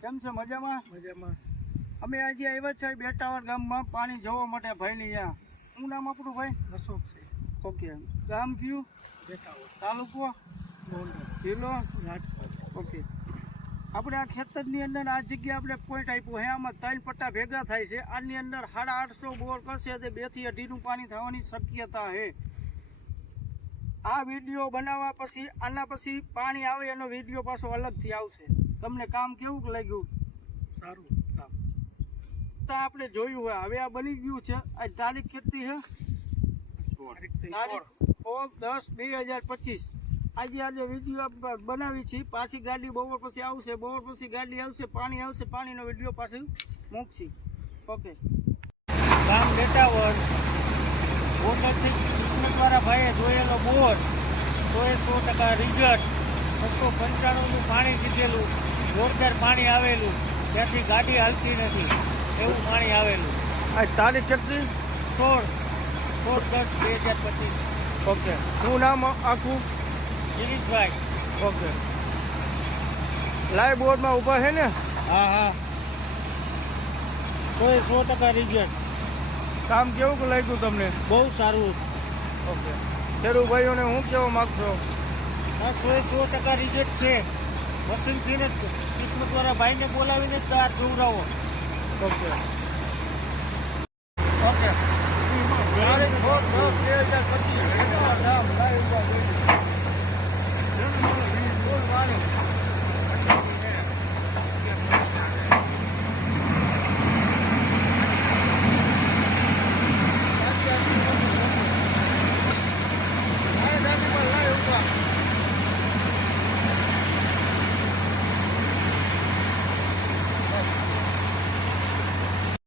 કેમ છે? મજામાં? મજામાં. અમે આજે આવ્યા છે બેટાવર ગામમાં પાણી જોવા માટે ભાઈની ત્યાં. શું નામ આપણું ભાઈ? અશોક છે. ઓકે. ગામ કયું? બેટાવર. તાલુકો? ગોંડલ. જિલ્લો? રાજકોટ. ઓકે. આપણે આ ખેતરની અંદર આ જગ્યા આપણે પોઈન્ટ આપ્યું છે. આમાં 3 પટ્ટા ભેગા થાય છે. આની અંદર 850 બોર કરશે તો 2 થી 2.5 પાણી થવાની શક્યતા છે. આ વિડીયો બનાવવા પછી આના પછી પાણી આવે એનો વિડીયો પાછો અલગથી આવશે. તમને કામ કેવું લાગ્યું? સારું કામ. તો આપણે જોયું હોય. હવે આ બની ગયું છે. આ તારીખ કેટલી છે? 16/10/2025. આજે આજે વિડીયો બનાવી છે. પાછી ગાડી બપોર પછી આવશે. બપોર પછી ગાડી આવશે, પાણી આવશે, પાણીનો વિડીયો પાછું મૂકશી. ઓકે. ગામ બેટાવર ગોંડલથી કૃષ્ણદ્વારા ભાઈએ જોયેલો બોર 100% રિઝલ્ટ. 295નું પાણી દીધેલું, જોરદાર પાણી આવેલું, ત્યાંથી ગાડી હાલતી નથી એવું પાણી આવેલું. આ તારીખ કેટલી? 16/10/2025. ઓકે. શું નામ આખું? ગિરીશભાઈ. ઓકે. લાઈવ બોર્ડમાં ઊભા છે ને? હા હા. 100% રિઝલ્ટ. કામ કેવું લાગ્યું તમને? બહુ સારું. ઓકે. ખેડૂત ભાઈઓને હું કહેવા માગશો? હા, 100% રિઝલ્ટ છે. મશીનથી ને કિસ્મતવાળા ભાઈને બોલાવીને જ આ જોવડાવો. Okay okay. તારીખ 16/10/2025.